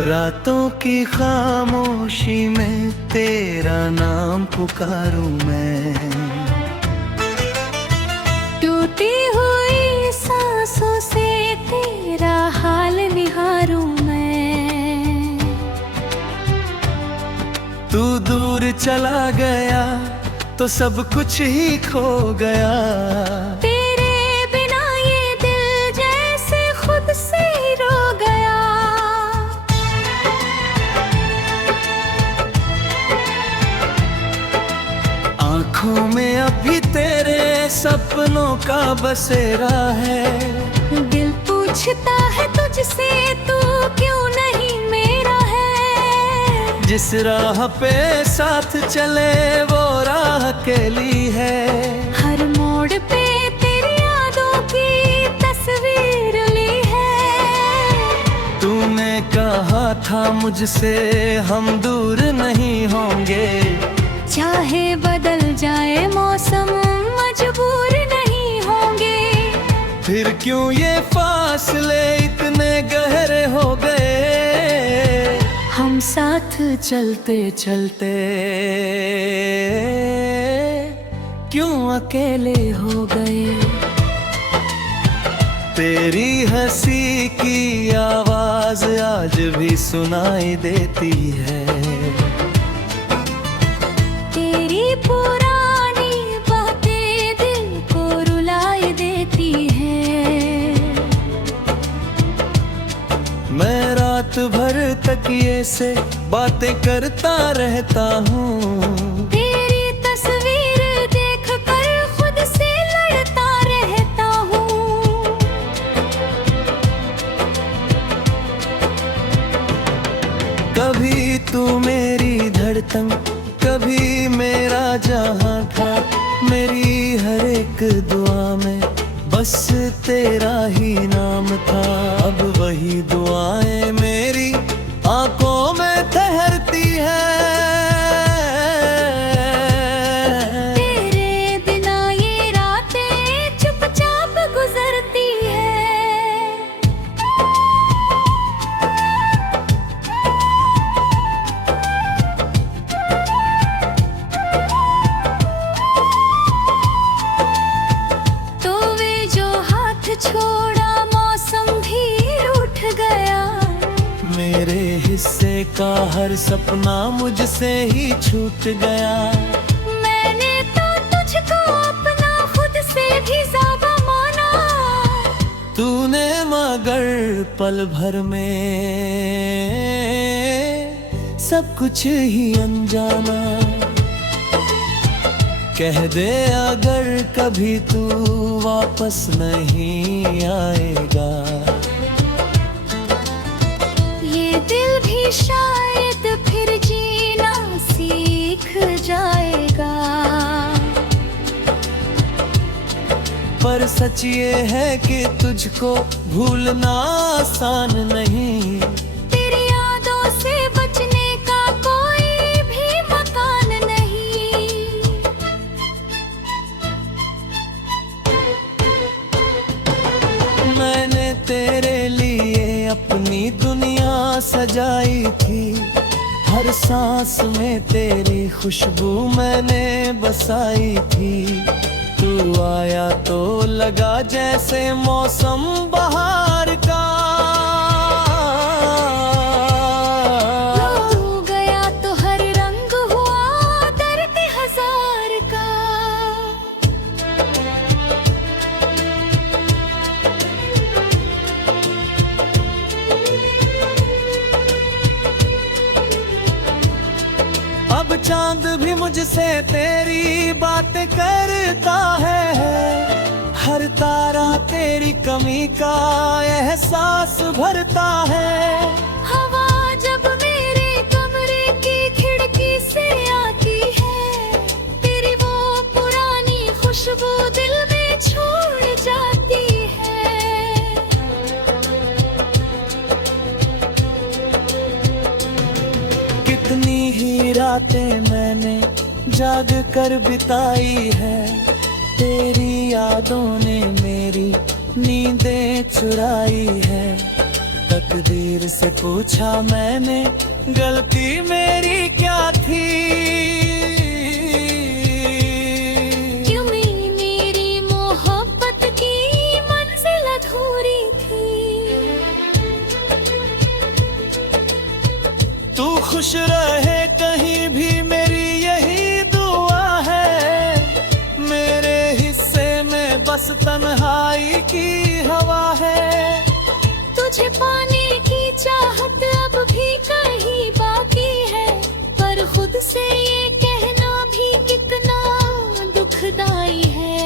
रातों की खामोशी में तेरा नाम पुकारूं मैं, टूटी हुई सांसों से तेरा हाल निहारूं मैं। तू दूर चला गया तो सब कुछ ही खो गया। तेरे बिना ये दिल जैसे खुद से ही रो गया। आँखों में अभी तेरे सपनों का बसेरा है। दिल पूछता है तुझसे तू क्यों नहीं मेरा है। जिस राह पे साथ चले वो राह अकेली है। हर मोड़ पे तेरी यादों की तस्वीर ली है। तूने कहा था मुझसे हम दूर नहीं होंगे, चाहे बदल जाए मौसम मजबूर नहीं होंगे। फिर क्यों ये फासले इतने गहरे हो गए। हम साथ चलते चलते क्यों अकेले हो गए। तेरी हंसी की आवाज आज भी सुनाई देती है। तेरी पुरानी बातें दिल को रुलाई देती है। मैं रात भर तकिए से बातें करता रहता हूँ। तेरी तस्वीर देख कर खुद से लड़ता रहता हूँ। कभी तू मेरी धड़कन, कभी मेरा जहां था। मेरी हर एक दुआ में बस तेरा ही नाम था। अब वही दुआएं मेरी आंखों में ठहरती है। तेरे बिना ये रातें चुपचाप गुजरती है। तो वे जो हाथ छोड़ा मौसम भी रूठ गया। मेरे हिस्से का हर सपना मुझसे ही छूट गया। मैंने तो तुझको अपना खुद से भी ज़्यादा माना। तूने मगर पल भर में सब कुछ ही अनजाना। कह दे अगर कभी तू वापस नहीं आएगा। ये दिल भी शायद फिर जीना सीख जाएगा। पर सच ये है कि तुझको भूलना आसान नहीं। तेरी यादों से बचने का कोई भी मकान नहीं। मैंने तेरे लिए अपनी दुनिया सजाई थी। हर सांस में तेरी खुशबू मैंने बसाई थी। तू आया तो लगा जैसे मौसम बहार का। तू गया तो हर रंग हुआ दर्द हजार का। अब चांद भी मुझसे तेरी बातें करता है। हर तारा तेरी कमी का एहसास भरता है। हवा जब मेरे कमरे की खिड़की से आती है। तेरी वो पुरानी खुशबू दिल में छोड़ जाती है। कितनी ही रातें मैंने जाग कर बिताई है। तेरी यादों ने मेरी नींदें चुराई है। तकदीर से पूछा मैंने, गलती मेरी क्या थी। क्यों मेरी मोहब्बत की मंजिल अधूरी थी। तू खुश रहे कहीं भी मेरी यही दुआ है। मेरे हिस्से में बस तन्हाई की हवा है। तुझे पाने की चाहत अब भी कहीं बाकी है, पर खुद से ये कहना भी कितना दुखदाई है।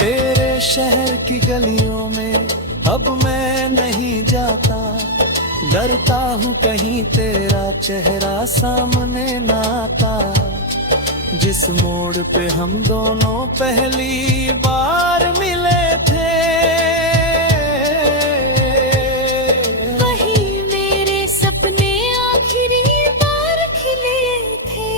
तेरे शहर की गलियों में अब मैं नहीं जाता। डरता हूँ कहीं तेरा चेहरा सामने ना आता। जिस मोड़ पे हम दोनों पहली बार मिले थे, वही मेरे सपने आखिरी बार खिले थे।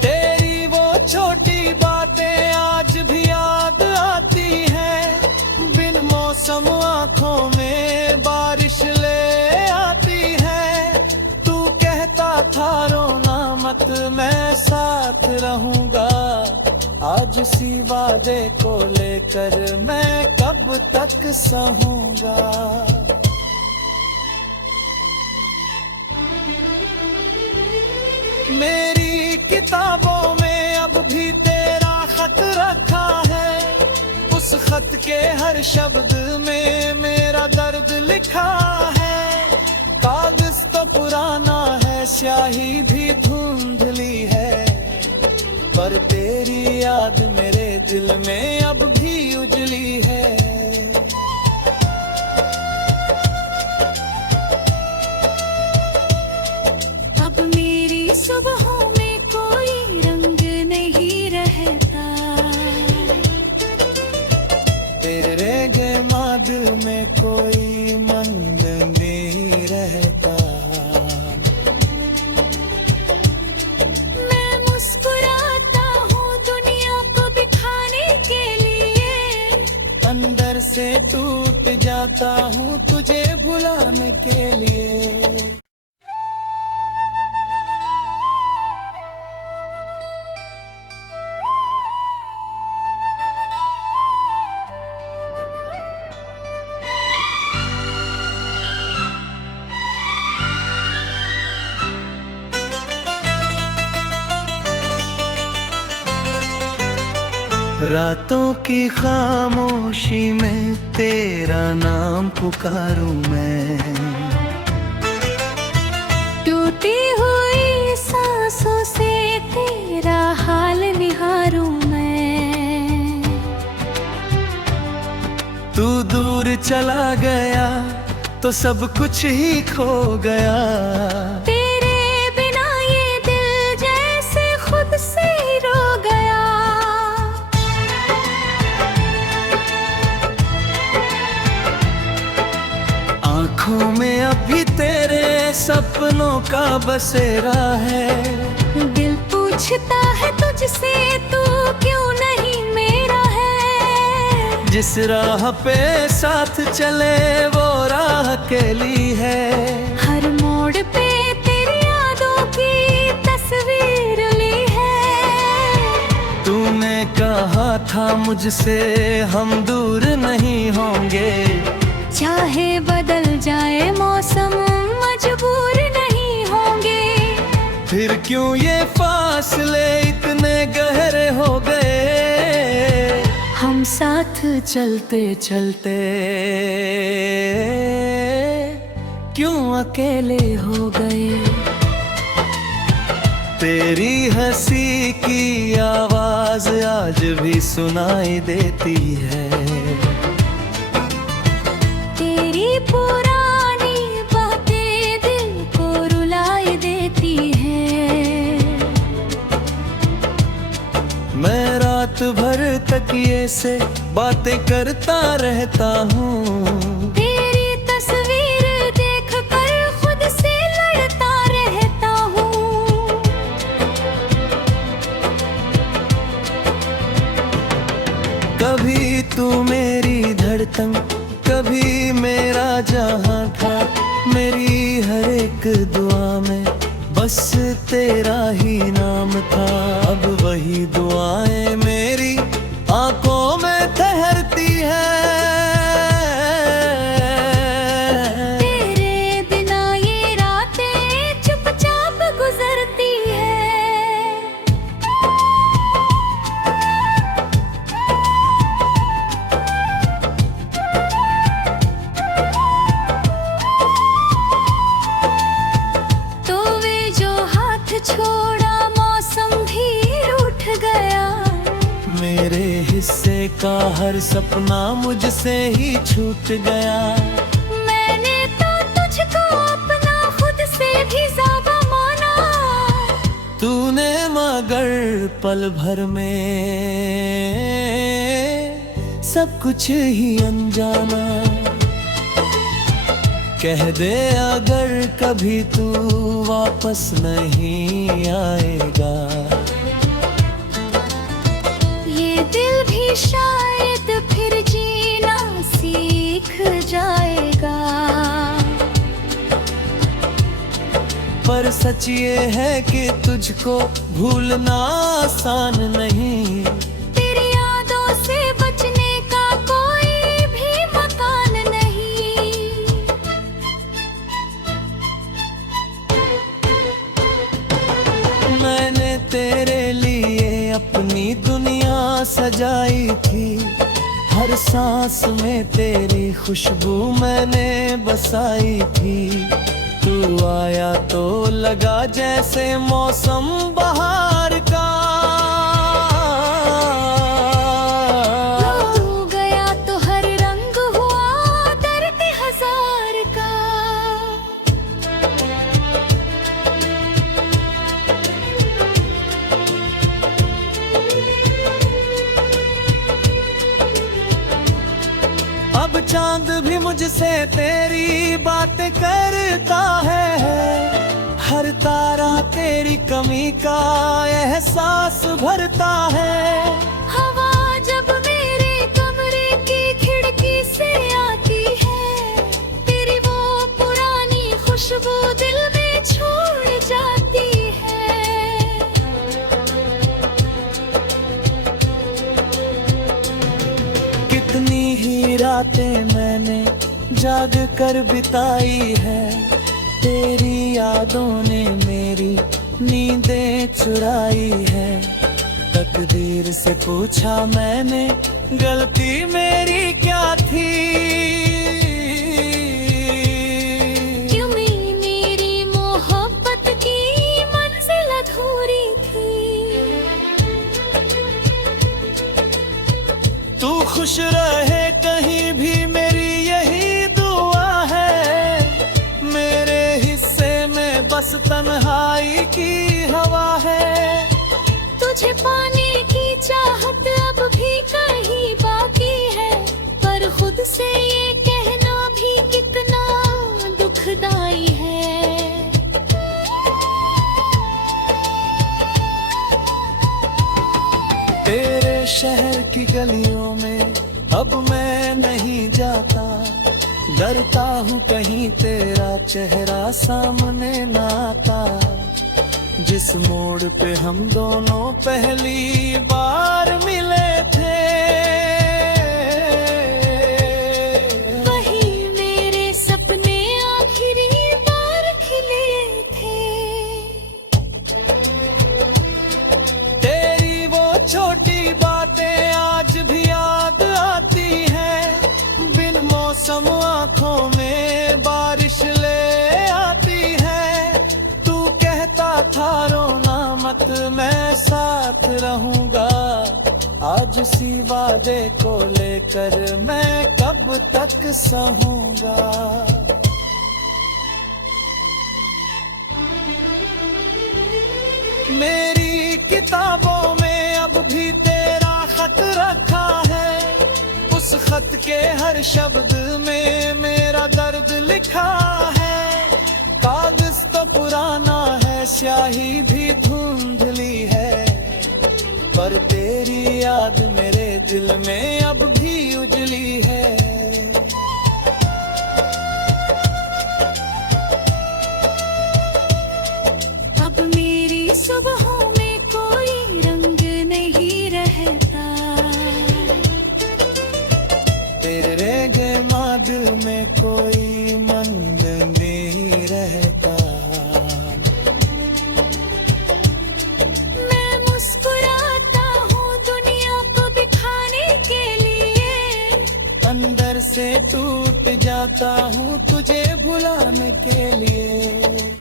तेरी वो छोटी बातें आज भी याद आती हैं। बिन मौसम आंखों में बारिश ले आती है। तू कहता था रोना मत, मैं साथ रहूंगा। आज उसी वादे को लेकर मैं कब तक सहूंगा। मेरी किताबों में अब भी तेरा खत रखा है। उस खत के हर शब्द में मेरा दर्द लिखा है। कागज तो पुराना है, स्याही भी धुंधली है, पर तेरी याद मेरे दिल में अब भी उजली है। अब मेरी सुबहों में कोई रंग नहीं रहता। तेरे गमा दिल में कोई मंद नहीं रहता। मैं मुस्कुराता हूँ दुनिया को बिठाने के लिए। अंदर से टूट जाता हूँ तुझे भुलाने के लिए। रातों की खामोशी में तेरा नाम पुकारूं मैं। टूटी हुई सांसों से तेरा हाल निहारूं मैं। तू दूर चला गया तो सब कुछ ही खो गया। तेरे बिना ये दिल जैसे खुद से ही रो गया। आँखों में अभी तेरे सपनों का बसेरा है। दिल पूछता है तुझसे तू क्यों नहीं मेरा है। जिस राह पे साथ चले वो राह अकेली है। हर मोड़ पे तेरी यादों की तस्वीर ली है। तूने कहा था मुझसे हम दूर नहीं होंगे। चाहे बदल जाए मौसम मजबूर नहीं होंगे। फिर क्यों ये फासले इतने गहरे हो गए। हम साथ चलते चलते क्यों अकेले हो गए। तेरी हंसी की आवाज आज भी सुनाई देती है। तेरी पुरानी बातें दिल को रुलाए देती है। मैं रात भर तकिए से बातें करता रहता हूँ। तेरी तस्वीर देख कर खुद से लड़ता रहता हूँ। हर एक दुआ में बस तेरा ही नाम था। अब वही दुआएं मेरी आंखों में ठहरती है। तेरे बिना ये रातें चुपचाप गुजरती है। तो वे जो हाथ छोड़ा मौसम भी रूठ गया। मेरे हिस्से का हर सपना मुझसे ही छूट गया। मैंने तो तुझको अपना खुद से भी ज़्यादा माना। तूने मगर पल भर में सब कुछ ही अनजाना। कह दे अगर कभी तू वापस नहीं आएगा, ये दिल भी शायद फिर जीना सीख जाएगा। पर सच ये है कि तुझको भूलना आसान नहीं। तेरी यादों से बचने का कोई भी मकान नहीं। मैंने तेरे लिए अपनी दुनिया सजाई थी। हर सांस में तेरी खुशबू मैंने बसाई थी। तू आया तो लगा जैसे मौसम बहार का। तू गया तो हर रंग हुआ दर्द हजार का। अब चांद भी मुझसे तेरी बातें करता है। हर तारा तेरी कमी का एहसास भरता है। हवा जब मेरे कमरे की खिड़की से आती है, तेरी वो पुरानी खुशबू दिल में छोड़ जाती है। कितनी ही रातें मैंने जाग कर बिताई है। तेरी यादों ने मेरी नींदें चुराई है। तकदीर से पूछा मैंने गलती मेरी क्या थी। क्यों मेरी मोहब्बत की मंजिल अधूरी थी। तू खुश रहे कहीं भी मेरी यही दुआ है। मेरे हिस्से में बस तन्हाई की हवा है। तुझे पाने की चाहत अब भी कहीं बाकी है, पर खुद से ये कहना भी कितना दुखदाई है। तेरे शहर की गलियों में अब मैं नहीं जाता। डरता हूँ कहीं तेरा चेहरा सामने ना आता। जिस मोड़ पे हम दोनों पहली बार मिले थे, वही मेरे सपने आखिरी बार खिले थे। तेरी वो छोटी बातें आज भी याद आती हैं। बिन मौसम आंखों में बारिश ले आती है। तू कहता था रोना मत मैं साथ रहूंगा। आज उसी वादे को लेकर मैं कब तक सहूंगा। मेरी किताबों में अब भी तेरा खत रखा है। उस खत के हर शब्द में मेरा दर्द लिखा है। कागज तो पुराना है, स्याही भी धुंधली है, पर तेरी याद मेरे दिल में अब भी उजली है। से टूट जाता हूँ तुझे भुलाने के लिए।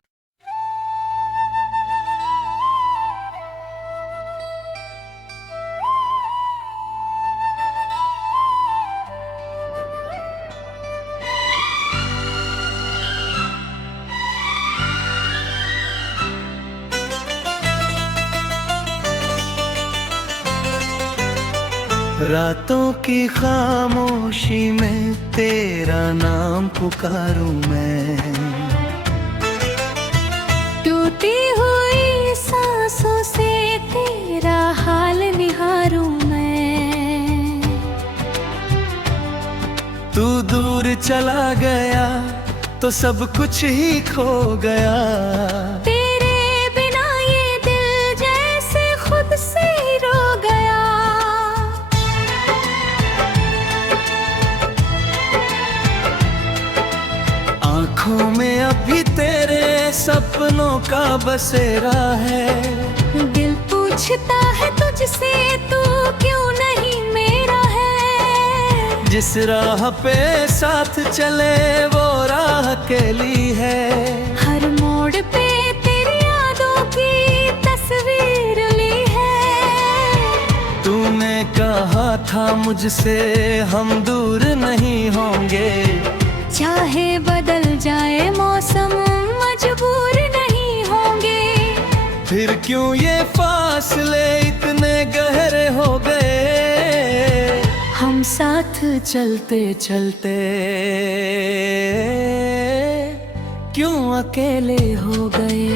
रातों की खामोशी में तेरा नाम पुकारूं मैं, टूटी हुई सांसों से तेरा हाल निहारूं मैं। तू दूर चला गया तो सब कुछ ही खो गया, तेरे बिना ये दिल जैसे खुद से ही रो गया। आँखों में अभी तेरे सपनों का बसेरा है, दिल पूछता है तुझसे तू क्यों नहीं मेरा है। जिस राह पे साथ चले वो राह अकेली है, हर मोड़ पे तेरी यादों की तस्वीर ली है। तूने कहा था मुझसे हम दूर नहीं होंगे, चाहे बदल जाए मौसम मजबूर नहीं होंगे। फिर क्यों ये फासले इतने गहरे हो गए, हम साथ चलते चलते क्यों अकेले हो गए।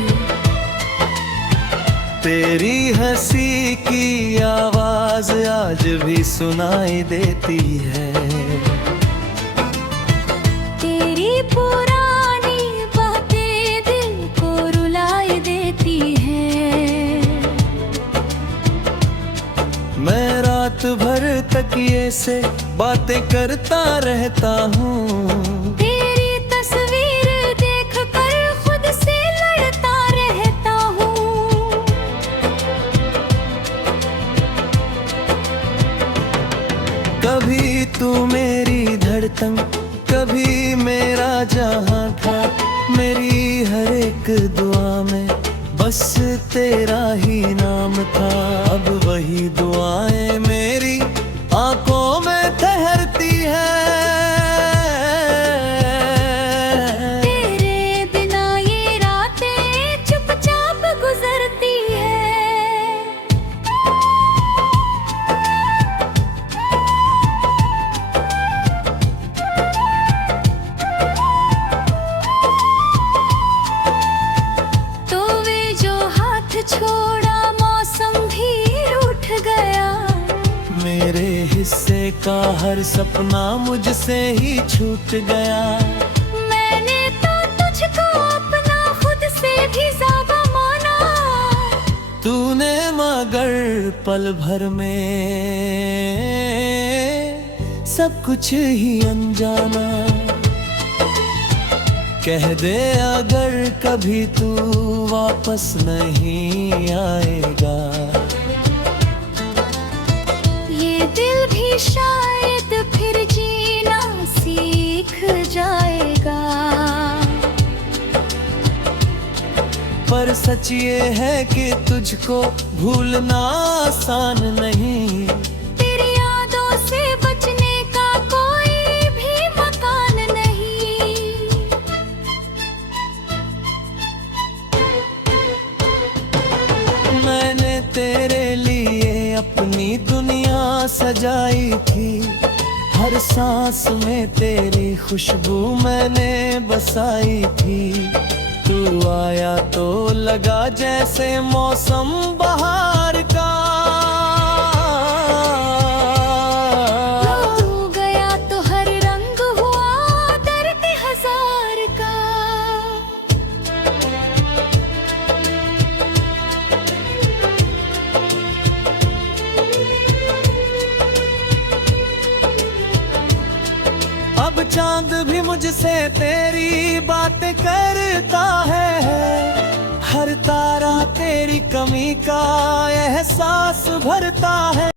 तेरी हंसी की आवाज आज भी सुनाई देती है, तेरी पुरानी बातें दिल को रुलाई देती है। मैं रात भर तकिए से बातें करता रहता हूँ, तेरी तस्वीर देख कर खुद से लड़ता रहता हूँ। कभी तू मेरी धड़कन कभी मेरा जहां था, मेरी हर एक दुआ में बस तेरा ही नाम था। अब वही दुआएं मेरी आंखों में ठहरती है, तेरे बिना ये रातें चुपचाप गुजरती है। तो वे जो हाथ छोड़ा मौसम भी रूठ गया, मेरे हिस्से का हर सपना मुझसे ही छूट गया। मैंने तो तुझको अपना खुद से भी ज़्यादा माना, तूने मगर पल भर में सब कुछ ही अनजाना। कह दे अगर कभी तू वापस नहीं आएगा, ये दिल भी शायद फिर जीना सीख जाएगा। पर सच ये है कि तुझको भूलना आसान नहीं, तेरी यादों से बचने का कोई भी मकान नहीं। मैंने तेरे लिए अपनी दुनिया सजाई थी, हर सांस में तेरी खुशबू मैंने बसाई थी। तू आया तो लगा जैसे मौसम बहार का, तू गया तो हर रंग हुआ दर्द हजार का। अब चांद भी मुझसे तेरी बातें करता है, हर तारा तेरी कमी का एहसास भरता है।